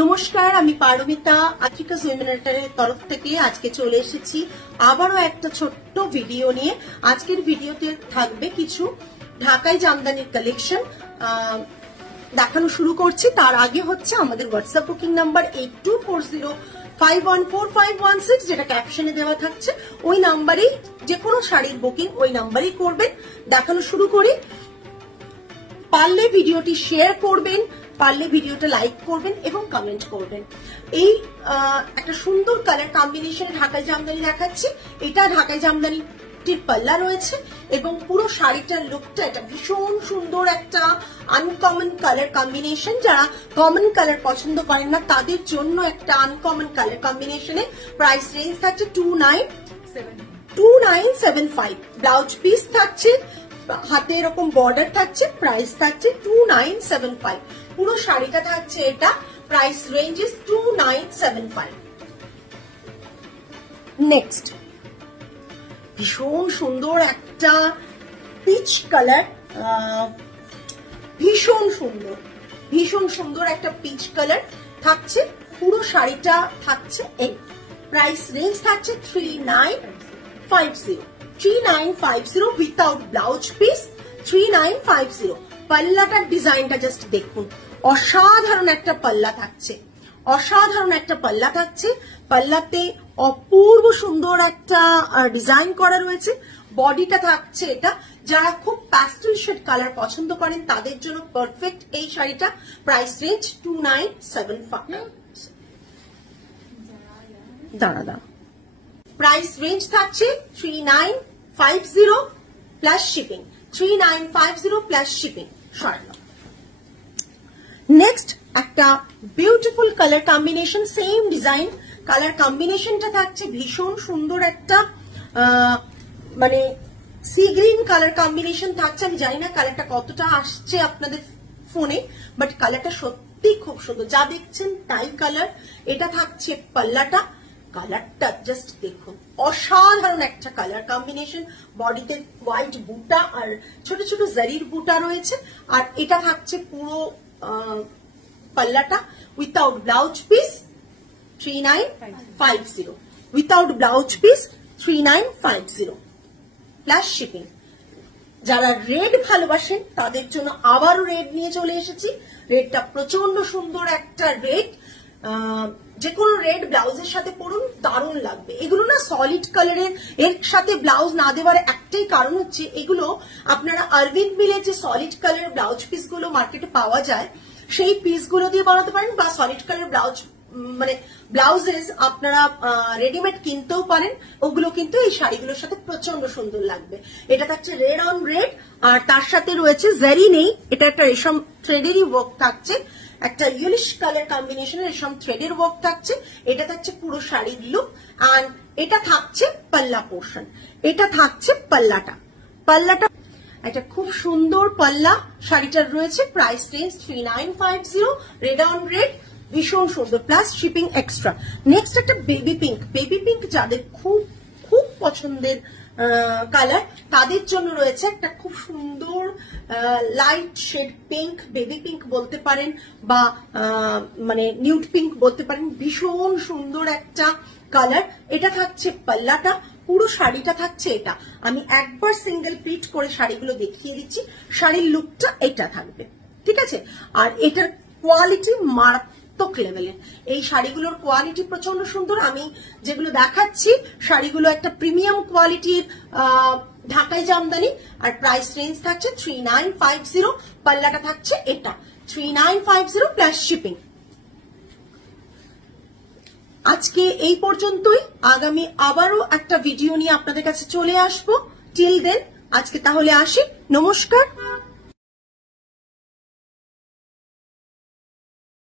নমস্কার, আমি পারমিতা আত্রিকা উইমেনের তরফ থেকে আজকে চলে এসেছি আবারও একটা ছোট্ট ভিডিও নিয়ে। আজকের ভিডিওতে থাকবে কিছু ঢাকাই জামদানির কালেকশন দেখানো শুরু করছি। তার আগে হচ্ছে আমাদের হোয়াটসঅ্যাপ বুকিং নাম্বার 8240514516 যেটা ক্যাপশনে দেওয়া থাকছে, ওই নাম্বারেই যে কোনো শাড়ির বুকিং ওই নাম্বারেই করবেন। দেখানো শুরু করি। পারলে ভিডিওটি শেয়ার করবেন, পারলে ভিডিওটা লাইক করবেন এবং কমেন্ট করবেন। এই একটা সুন্দর কালার কম্বিনেশনে ঢাকাই জামদানি দেখাচ্ছি। এটা ঢাকাই জামদানিটির পাল্লা রয়েছে এবং পুরো শাড়িটার লুকটা এটা ভীষণ সুন্দর একটা আনকমন কালার কম্বিনেশন। যারা কমন কালার পছন্দ করেন না তাদের জন্য একটা আনকমন কালার কম্বিনেশনে প্রাইস রেঞ্জ থাকছে 2975। ব্লাউজ পিস থাকছে, হাতে এরকম বর্ডার থাকছে, প্রাইস থাকছে 2975। পুরো শাড়িটা থাকছে এটা, প্রাইস রেঞ্জ ইজ 2975। নেক্সট ভীষণ সুন্দর একটা পিচ কালার, ভীষণ সুন্দর একটা পিচ কালার থাকছে। পুরো শাড়িটা থাকছে এই, প্রাইস রেঞ্জ থাকছে 3950 উইথাউট ব্লাউজ পিস 3950। পাল্লাটার ডিজাইনটা জাস্ট দেখুন, অসাধারণ একটা পাল্লা থাকছে, পাল্লাতে অপূর্ব সুন্দর একটা ডিজাইন করা রয়েছে। বডিটা থাকছে এটা, যারা খুব প্যাস্টেল শেড কালার পছন্দ করেন তাদের জন্য পারফেক্ট এই শাড়িটা। Price range 2975। দাঁড়া, প্রাইস রেঞ্জ থাকছে 3950 plus shipping, 3950 plus shipping. Next একটা beautiful colour combination, same design, colour কম্বিনেশনটা থাকছে ভীষণ সুন্দর একটা মানে সি গ্রিন কালার কম্বিনেশন থাকছে। আমি জানি না কালারটা কতটা আসছে আপনাদের ফোনে, বাট কালারটা সত্যি খুব সুন্দর, যা দেখছেন তাই কালার। এটা থাকছে পাল্লাটা, কালারটা জাস্ট দেখুন, অসাধারণ একটা কালার কম্বিনেশন। বডিতে হোয়াইট বুটা আর ছোট ছোট জারির বুটা রয়েছে। আর এটা থাকছে পুরো পাল্লাটা without blouse piece 3950, without blouse piece 3950 plus shipping. যারা রেড ভালোবাসেন তাদের জন্য আবারও রেড নিয়ে চলে এসেছি। রেডটা প্রচন্ড সুন্দর একটা রেড, যে কোনো রেড ব্লাউজের সাথে পরুন, দারুণ লাগবে। এগুলো না সলিড কালারের, এর সাথে ব্লাউজ না দেওয়ার একটাই কারণ হচ্ছে এগুলো আপনারা অরবিন্দ মিলে যে সলিড কালার ব্লাউজ পিস গুলো মার্কেটে পাওয়া যায় সেই পিস গুলো দিয়ে বানাতে পারেন, বা সলিড কালার ব্লাউজ মানে ব্লাউজেস আপনারা রেডিমেড কিনতেও পারেন। ওগুলো কিন্তু এই শাড়িগুলোর সাথে প্রচন্ড সুন্দর লাগবে। এটা থাকছে রেড অন রেড, আর তার সাথে রয়েছে জারি নেই, এটা একটা রেশম থ্রেডেরই ওয়ার্ক থাকছে, একটা ইয়েলিশ কালার কম্বিনেশনের রেশম থ্রেডের ওয়ার্ক থাকছে। এটা থাকছে পুরো শাড়ির লুক। এন্ড এটা থাকছে পাল্লা পোর্শন, এটা থাকছে পাল্লাটা এটা খুব সুন্দর পাল্লা শাড়িটার রয়েছে। Price range 3950, red on red, ভীষণ সুন্দর, প্লাস শিপিং এক্সট্রা। নেক্সট একটা বেবি পিঙ্ক, যাদের খুব খুব পছন্দের কালার তাদের জন্য রয়েছে একটা খুব সুন্দর light shade pink, baby pink বলতে পারেন বা মানে নিউড পিঙ্ক বলতে পারেন। ভীষণ সুন্দর একটা কালার। এটা থাকছে পাল্লাটা, পুরো শাড়িটা থাকছে এটা। আমি একবার সিঙ্গেল প্লিট করে শাড়িগুলো দেখিয়ে দিচ্ছি। শাড়ির লুকটা এটা থাকবে, ঠিক আছে। আর এটার কোয়ালিটি মারাত্মক লেভেলের, এই শাড়িগুলোর কোয়ালিটি প্রচন্ড সুন্দর। আমি যেগুলো দেখাচ্ছি শাড়িগুলো একটা প্রিমিয়াম কোয়ালিটির ঢাকাই জামদানি। আর প্রাইস রেঞ্জ থাকছে 3950, পাল্লাটা থাকছে এটা 3950 প্লাস শিপিং। আজকে এই পর্যন্তই, আগামী আবারও একটা ভিডিও নিয়ে আপনাদের কাছে চলে আসবো। টিল দেন আজকে তাহলে আসি, নমস্কার।